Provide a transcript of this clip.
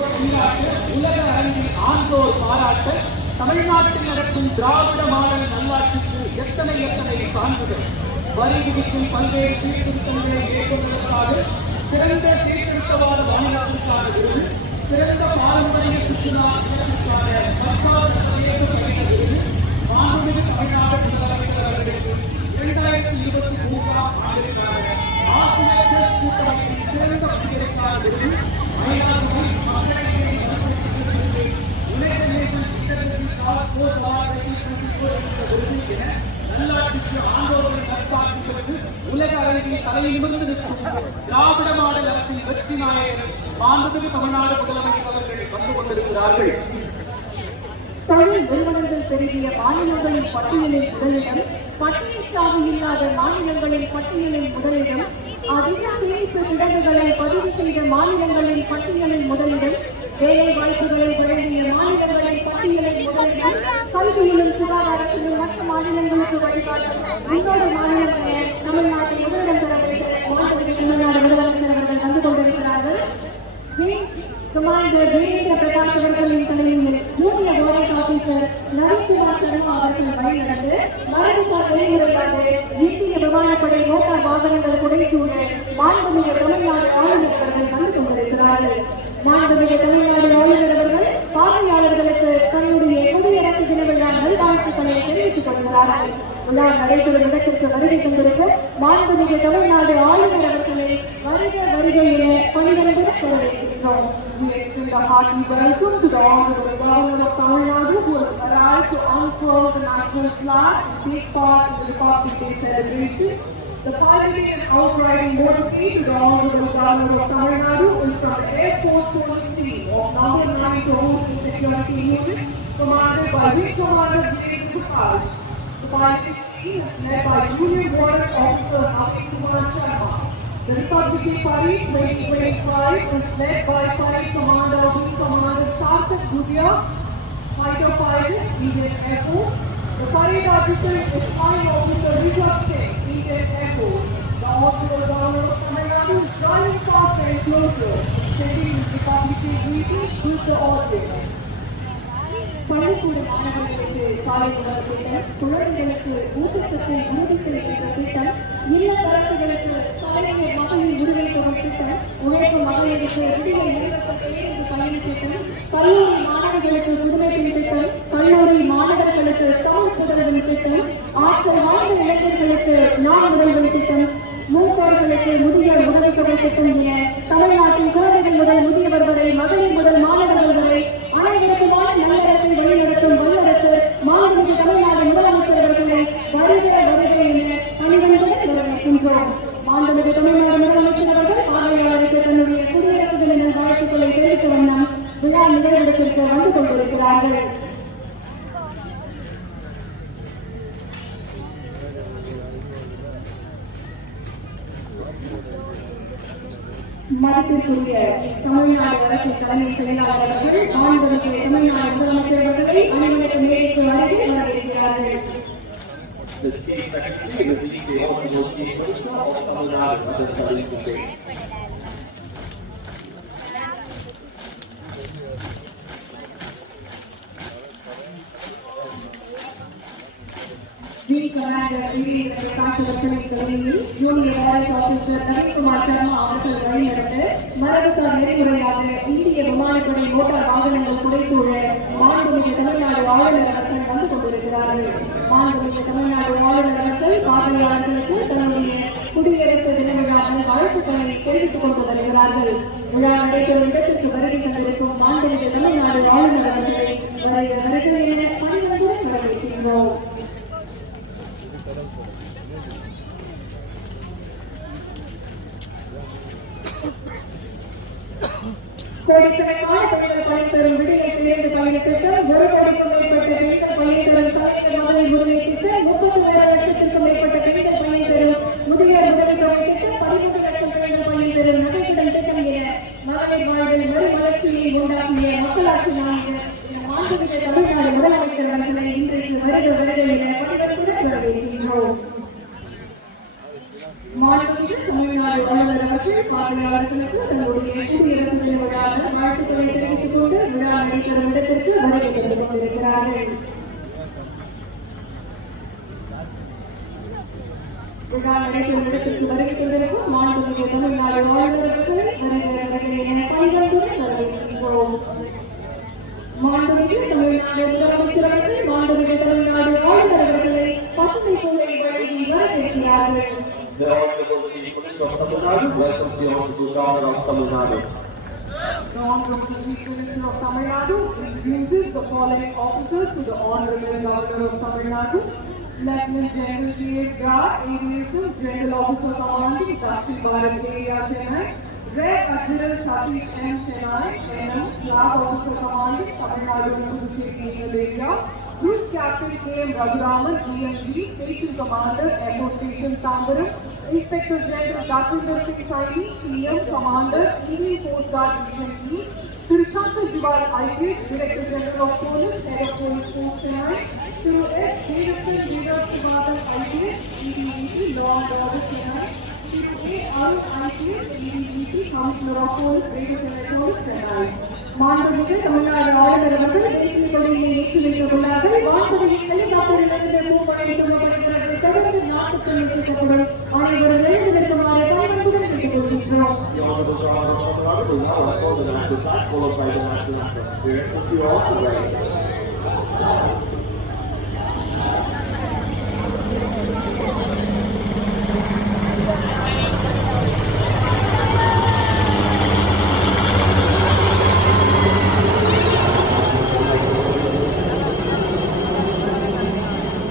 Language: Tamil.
உலக அரங்கில் ஆண்டோர் பாராட்ட தமிழ்நாட்டில் நடக்கும் திராவிட மாடல் நல்லாட்சிக்கு எத்தனை சான்றுகள். வரி விதிக்கும் பல்வேறு சீர்திருத்தங்களை மேற்கொள்வதற்காக சிறந்த சீர்திருத்தவாத மாநிலத்திற்கான விருது, சிறந்த பாரம்பரிய சுற்றுலா திட்டத்திற்கான 10வது சர்வதேச விருது மாண்புமிகு தமிழ்நாடு முதலமைச்சர் அவர்களுக்கு 2023ஆம் ஆண்டிற்கான ஆசிரியர் கூட்டமைப்பின் சிறந்த பணிகளுக்கான விருது, மயிலாடுதுறை மக்களிடையே உலக அரங்கில் தலைநிமிர்ந்து நிற்கும் திராவிட மாடல் அரசின் வெற்றி நாயகர் மாண்புமிகு தமிழ்நாடு முதலமைச்சர் அவர்கள் வந்து கொண்டிருக்கிறார்கள். தொழில் நிறுவனங்கள் பெருகிய மாநிலங்களின் பட்டியலில் முதலிடம், பட்டியல் சாவு இல்லாத மாநிலங்களின் பட்டியலில் முதலிடம், அதிக சேமிப்பு கிடங்குகளை பதிவு செய்த மாநிலங்களின் பட்டியலில் முதலிடம், வேலை வாய்ப்புகளை வழங்கிய மாநிலங்களின் பட்டியலில் முதலிடம், கல்வியிலும் சுகாதாரத்திலும் மற்ற மாநிலங்களுக்கு வழிகாட்டும் இன்னொரு மாநிலம் என தமிழ்நாட்டில் முதலிடம் பெற மாண்புமிகு தமிழ்நாடு முதலமைச்சர் அவர்கள் வந்து கொண்டிருக்கிறார்கள். கமாண்டர் வீரேந்திர பிரகாஷ் அவர்களின் தலைமையில் யூனிய கவர்மெண்ட் ஆபீசர் நரசிம்மா சர்மா அவர்கள் வழிநடந்து மரபுசார் வெளிமுறையாக இந்திய விமானப்படை மோட்டார் வாகனங்கள் குறைசூழ மாண்புமிகு தமிழ்நாடு ஆளுநர் அவர்கள் வந்து கொண்டிருக்கிறார்கள். மாண்புமிகு தமிழ்நாடு ஆளுநர் அவர்கள் பார்வையாளர்களுக்கு தன்னுடைய குடியரசு தின விழா நல்வாழ்த்துக்களை தெரிவித்துக் கொள்கிறார்கள். விழா நடைபெறும் இடத்திற்கு வருகை தந்திருக்கும் மாண்புமிகு தமிழ்நாடு ஆளுநர் அவர்களை வருக என பணிவன்புடன் வரவேற்கின்றோம். We extend a hearty welcome to the Honorable Governor of Tamil Nadu, who has arrived to unfurl the national flag and take part in the Republic Day celebration. The piloting and outriding motorcade to the Honorable Governor of Tamil Nadu is from the Air Force Police team of number 9 Coastal Security Unit, commanded by Wing Commander Virendra Prakash. The piloting team is led by Junior Warrant Officer Naveen Kumar Sharma. The Republic Day Parade 2025 is led by Flight Commander Wing Commander Sarthak Gudia, Fighter Pilot, Indian Air Force. The parade officer is Flying Officer Richard Singh, Indian Air Force. The Honorable Governor of Tamil Nadu is joining faster and closer, sending his Republic Day greetings to the audience. பள்ளிக்கூட மாணவர்களுக்கு காலை உணவு திட்டம், குழந்தைகளுக்கு ஊட்டச்சத்தை உறுதி செய்கின்ற திட்டம், இல்லத்தரசுகளுக்கு கலைஞர் மகளிர் உரிமை தொகை திட்டம், உழைக்கும் மகளிருக்கு விடுதலை நிறுவப்பட்ட பேருந்து பயண திட்டம், கல்லூரி மாணவர்களுக்கு புதுமைப்பின் திட்டம், கல்லூரி மாணவர்களுக்கு தமிழ் புதல்வன் திட்டம், ஆற்றல் வாழ்ந்த இளைஞர்களுக்கு நாள் முதல்வன் திட்டம், மூத்தோர்களுக்கு முதியோர் உதவித்தொகை திட்டம் என தமிழ்நாட்டின் குழந்தைகள் முதல் முதியவர் வரை, மகளிர் முதல் மாணவர்கள் வரை அனைவருக்குமான நல்லரசை வழிநடத்தும் வல்லரசு மாண்புமிகு தமிழ்நாடு முதலமைச்சர் அவர்களை வருக என பணிவன்புடன் வரவேற்கின்றோம். மாண்புமிகு தமிழ்நாடு முதலமைச்சர் அவர்கள் பார்வையாளருக்கு தன்னுடைய குடியரசு தின வாழ்த்துக்களை தெரிவித்த வண்ணம் விழா நிகழ்விடத்திற்கு வந்து கொண்டிருக்கிறார்கள். மதிப்பிற்குரிய தமிழ்நாடு அரசின் தலைமை செயலாளர் அவர்கள் மாண்புமிகு தமிழ்நாடு முதலமைச்சர் அவர்களை அனைவருக்கு மேடைக்கு அழைத்து வரவேற்கிறார்கள். Wing Commander Virendra Prakash அவர்களின் தலைமையில் யூனியர் வாரண்ட் ஆபீசர் நவீன் குமார் சர்மா அவர்கள் வழிநடந்து மரபுசார் நெறிமுறையாக இந்திய விமானப்படை மோட்டார் வாகனங்கள் குறைசூழ மாண்புமிகு தமிழ்நாடு ஆளுநர் அவர்கள் வந்து கொண்டிருக்கிறார்கள். மாண்புமிகு தமிழ்நாடு ஆளுநர் அவர்கள் பார்வையாளர்களுக்கு தன்னுடைய குடியரசு தின விழா வாழ்த்துக்களை தெரிவித்துக் கொண்டு வருகிறார்கள். விழா நடைபெறும் இடத்திற்கு வருகை தந்திருக்கும் மாண்புமிகு தமிழ்நாடு ஆளுநர் அவர்களை வருக என பணிவன்புடன் வரவேற்கின்றோம். கோடிக்கணக்கான பெண்கள் பயன்பெறும் விடுதலை சிறந்த பயண திட்டம், 1 கோடிக்கும் மேற்பட்ட பெண்கள் பயன்பெறும் தலைவர் மகளிர் உரிமை திட்டம், 30 லட்சத்திற்கும் மேற்பட்ட பெண்கள் பயன்பெறும் முதியோர் உதவி தொகை திட்டம், 13 லட்சம் பெண்கள் பயன்பெறும் நகைக்கடன் திட்டம் என மகளிர் வாழ்வில் மறுமலர்ச்சியை உண்டாக்கிய மக்களாட்சி நாயகர் மாண்புமிகு தமிழ்நாடு முதலமைச்சர் அவர்களை இன்றைக்கு வருக என பணிவன்புடன் வரவேற்கின்றோம். மாண்புமிகு தமிழ்நாடு ஆளுநர் அவர்கள் பார்வையாளர்களுக்கு தன்னுடைய குடியரசு தின விழா வாழ்த்துக்களை தெரிவித்துக் நடைபெறும் இடத்திற்கு வருகை தந்து கொண்டிருக்கிறார்கள். விழா நடைபெறும் இடத்திற்கு வருகை தந்திருக்கும் மாண்புமிகு தமிழ்நாடு ஆளுநர்கள் வருகிறவர்களை என பணிகளுடன் வரவேற்கின்றோம். மாண்புமிகு தமிழ்நாடு முதலமைச்சர் அவர்கள் மாண்புமிகு தமிழ்நாடு ஆளுநர் அவர்களை பசுமை கொள்கை வழங்கி வரவேற்கிறார்கள். The Honorable Chief Minister of Tamil Nadu welcomes the Honorable Governor of Tamil Nadu. The Honorable Chief Minister of Tamil Nadu introduces the following officers to the Honorable Governor of Tamil Nadu: Lieutenant General P.S. Gar, Aviation General Officer Commanding Dakshi Bharat Area Chennai; Rear Admiral Satish M. Chennai, NM, Flag Officer Commanding Tamil Nadu and Puducherry Naval Area; Cruise Captain K.M. Raghuraman, DMG, Station Commander, Airport Station Tambaram; Inspector General Dakinder Singh Saini, PM Commander, Navy Coast Guard Region East; Sri Shankar Jiwal IPS, Director General of Police, Head of Police Force Chennai; Sri S. Davidson Leader Shivadan IPS, EDVP, Law and Order Chennai; Sri A. Arun IPS, EDVP, Commissioner of Police, Radio Chennai Police Chennai. மாண்புமிகு தமிழ்நாடு ஆளுநர் அவர்கள் தேசிய கொடியை ஏற்றி வைத்துள்ளார்கள். வான்படையில் ஹெலிகாப்டரிலிருந்து பூப்படை துவக்கப்படுகிறது. தொடர்ந்து நாட்டுக்கு நீட்டிக்கப்படும். அனைவரும் எழுந்திருக்குமாறு பணிகளுடன் கேட்டுக்கொள்கின்றோம். The Honorable Governor of Tamil Nadu will now report to the national flag, followed by the national anthem. We request you all to rise.